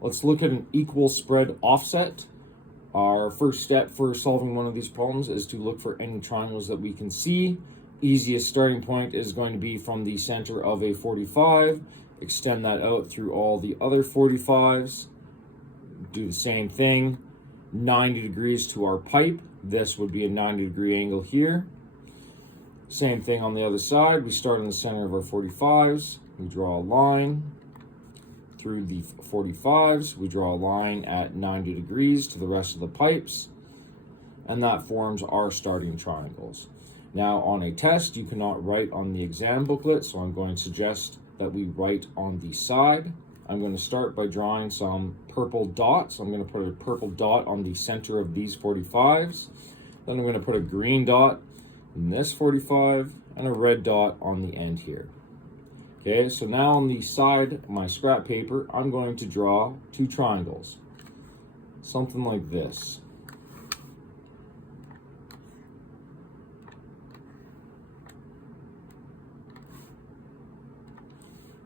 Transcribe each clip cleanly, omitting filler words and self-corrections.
Let's look at an equal spread offset. Our first step for solving one of these problems is to look for any triangles that we can see. Easiest starting point is going to be from the center of a 45. Extend that out through all the other 45s. Do the same thing. 90 degrees to our pipe. This would be a 90-degree angle here. Same thing on the other side. We start in the center of our 45s. We draw a line through the 45s. We draw a line at 90 degrees to the rest of the pipes. And that forms our starting triangles. Now, on a test, you cannot write on the exam booklet, so I'm going to suggest that we write on the side. I'm going to start by drawing some purple dots. I'm going to put a purple dot on the center of these 45s. Then I'm going to put a green dot in this 45 and a red dot on the end here. Okay, so now on the side of my scrap paper, I'm going to draw two triangles. Something like this.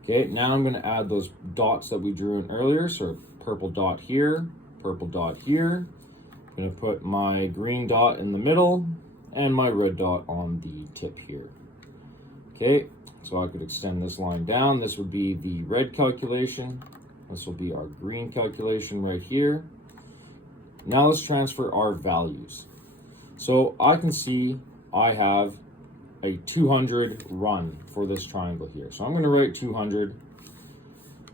Okay, now I'm going to add those dots that we drew in earlier. So purple dot here, purple dot here. I'm going to put my green dot in the middle and my red dot on the tip here. Okay, so I could extend this line down. This would be the red calculation. This will be our green calculation right here. Now let's transfer our values. So I can see I have a 200 run for this triangle here. So I'm going to write 200.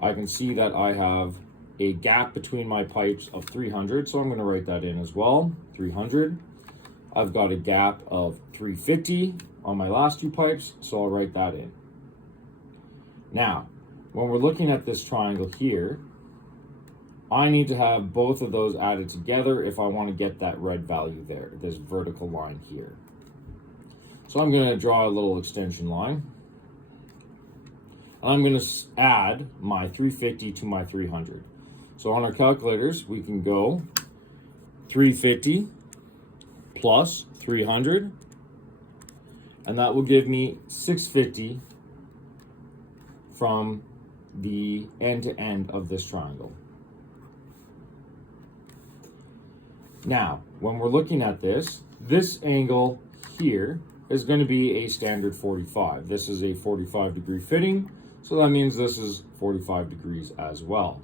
I can see that I have a gap between my pipes of 300, so I'm going to write that in as well, 300. I've got a gap of 350 on my last two pipes, so I'll write that in. Now, when we're looking at this triangle here, I need to have both of those added together if I want to get that red value there, this vertical line here. So I'm going to draw a little extension line. I'm going to add my 350 to my 300. So on our calculators, we can go 350 plus 300, and that will give me 650 from the end to end of this triangle. Now, when we're looking at this angle here is going to be a standard 45. This is a 45-degree fitting, so that means this is 45 degrees as well.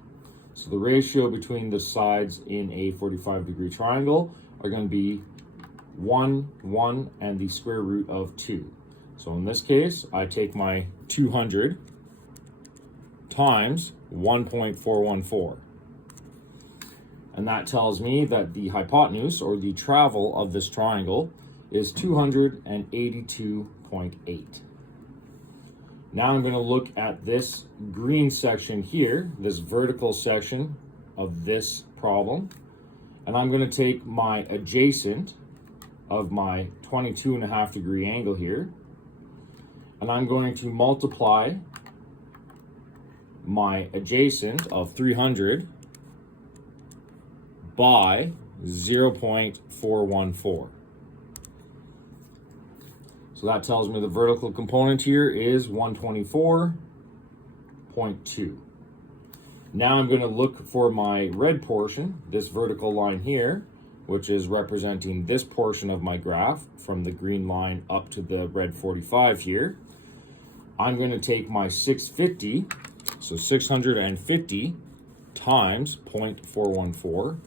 So the ratio between the sides in a 45-degree triangle are going to be 1, 1, and the square root of 2. So in this case, I take my 200 times 1.414. And that tells me that the hypotenuse, or the travel of this triangle, is 282.8. Now I'm going to look at this green section here, this vertical section of this problem, and I'm going to take my adjacent of my 22.5 degree angle here, and I'm going to multiply my adjacent of 300 by 0.414. So that tells me the vertical component here is 124.2. Now I'm going to look for my red portion, this vertical line here, which is representing this portion of my graph from the green line up to the red 45 here. I'm going to take my 650, so 650 times 0.414,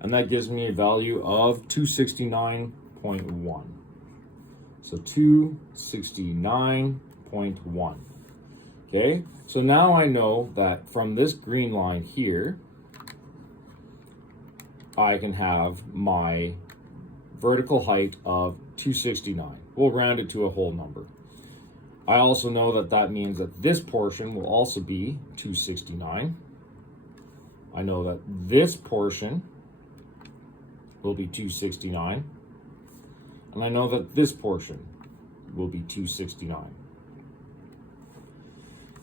and that gives me a value of 269.1. So 269.1. Okay, so now I know that from this green line here, I can have my vertical height of 269. We'll round it to a whole number. I also know that that means that this portion will also be 269. I know that this portion will be 269. And I know that this portion will be 269.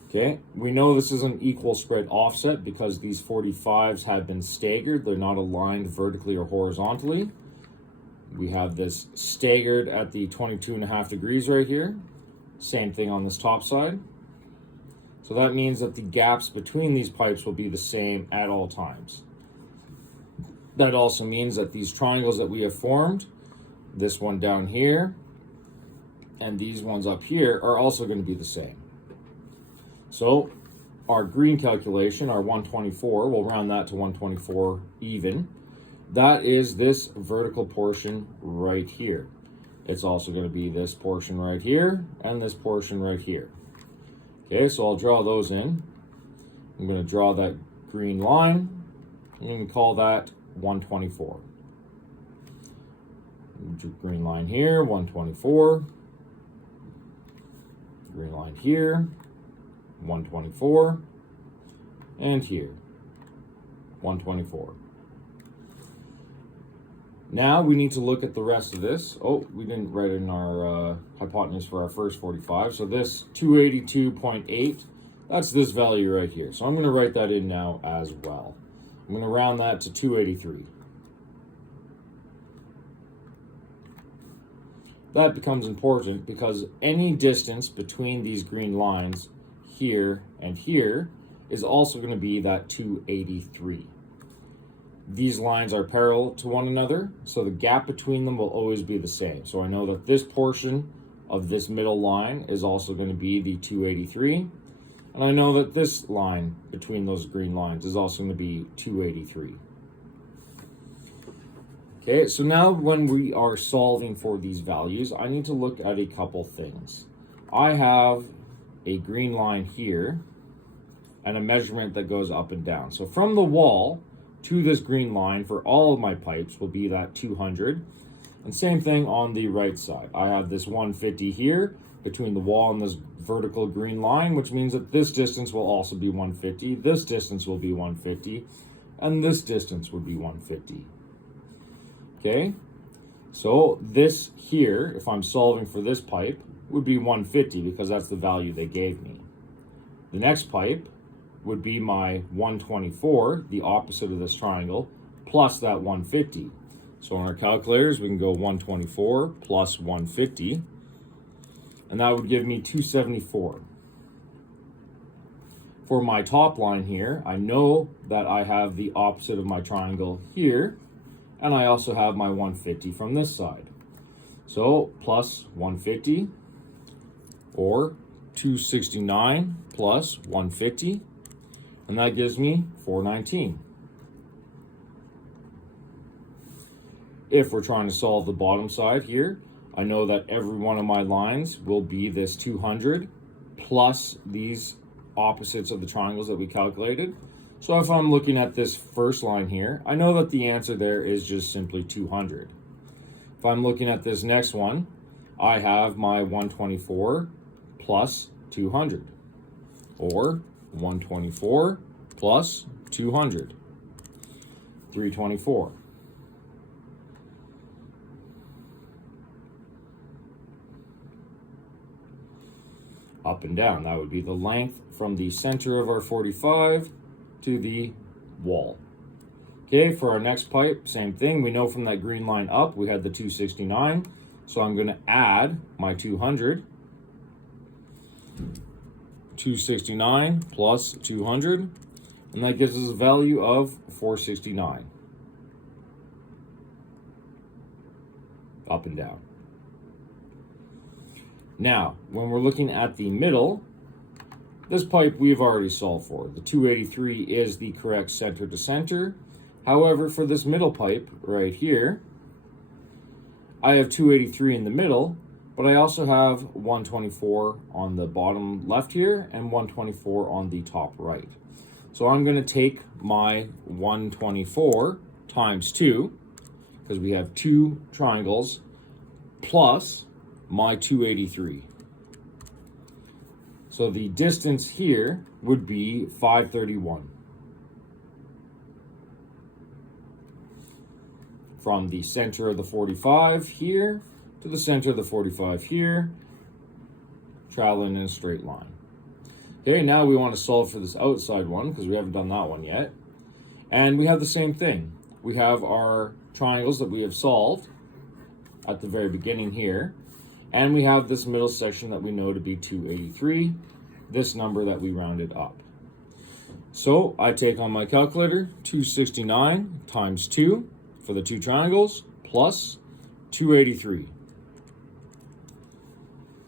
Okay, we know this is an equal spread offset because these 45s have been staggered. They're not aligned vertically or horizontally. We have this staggered at the 22.5 degrees right here. Same thing on this top side. So that means that the gaps between these pipes will be the same at all times. That also means that these triangles that we have formed, this one down here and these ones up here, are also going to be the same. So our green calculation, our 124, we'll round that to 124 even. That is this vertical portion right here. It's also going to be this portion right here and this portion right here. Okay, so I'll draw those in. I'm going to draw that green line. I'm going to call that 124. Green line here, 124. Green line here, 124. And here, 124. Now we need to look at the rest of this. Oh, we didn't write in our hypotenuse for our first 45. So this 282.8, that's this value right here. So I'm going to write that in now as well. I'm going to round that to 283. That becomes important because any distance between these green lines here and here is also going to be that 283. These lines are parallel to one another, so the gap between them will always be the same. So I know that this portion of this middle line is also going to be the 283. And I know that this line between those green lines is also going to be 283. Okay, so now when we are solving for these values, I need to look at a couple things. I have a green line here and a measurement that goes up and down. So from the wall to this green line for all of my pipes will be that 200. And same thing on the right side. I have this 150 here between the wall and this vertical green line, which means that this distance will also be 150, this distance will be 150, and this distance would be 150. Okay, so this here, if I'm solving for this pipe, would be 150 because that's the value they gave me. The next pipe would be my 124, the opposite of this triangle, plus that 150. So on our calculators, we can go 124 plus 150, and that would give me 274. For my top line here, I know that I have the opposite of my triangle here, and I also have my 150 from this side. So plus 150, or 269 plus 150, and that gives me 419. If we're trying to solve the bottom side here, I know that every one of my lines will be this 200 plus these opposites of the triangles that we calculated. So if I'm looking at this first line here, I know that the answer there is just simply 200. If I'm looking at this next one, I have my 124 plus 200, or 124 plus 200, 324. Up and down, that would be the length from the center of our 45 to the wall. Okay, for our next pipe, same thing. We know from that green line up, we had the 269. So I'm going to add my 200. 269 plus 200, and that gives us a value of 469. Up and down. Now, when we're looking at the middle, this pipe we've already solved for. The 283 is the correct center to center. However, for this middle pipe right here, I have 283 in the middle, but I also have 124 on the bottom left here and 124 on the top right. So I'm going to take my 124 times 2, because we have two triangles, plus my 283. So the distance here would be 531. From the center of the 45 here to the center of the 45 here, traveling in a straight line. Okay, now we want to solve for this outside one because we haven't done that one yet. And we have the same thing. We have our triangles that we have solved at the very beginning here. And we have this middle section that we know to be 283. this number that we rounded up. So I take on my calculator 269 times 2 for the two triangles plus 283.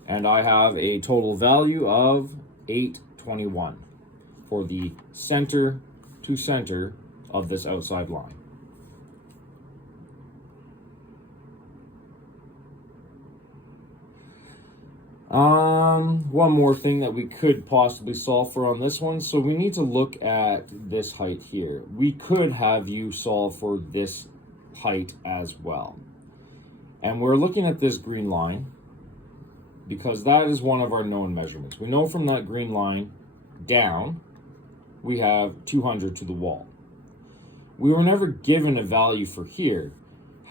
And I have a total value of 821 for the center to center of this outside line. One more thing that we could possibly solve for on this one. So we need to look at this height here. We could have you solve for this height as well. And we're looking at this green line because that is one of our known measurements. We know from that green line down, we have 200 to the wall. We were never given a value for here.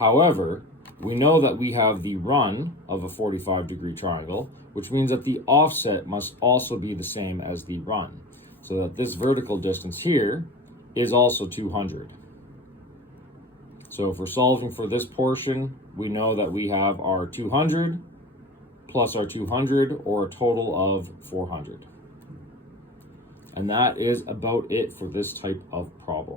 However, we know that we have the run of a 45-degree triangle, which means that the offset must also be the same as the run. So that this vertical distance here is also 200. So if we're solving for this portion, we know that we have our 200 plus our 200, or a total of 400. And that is about it for this type of problem.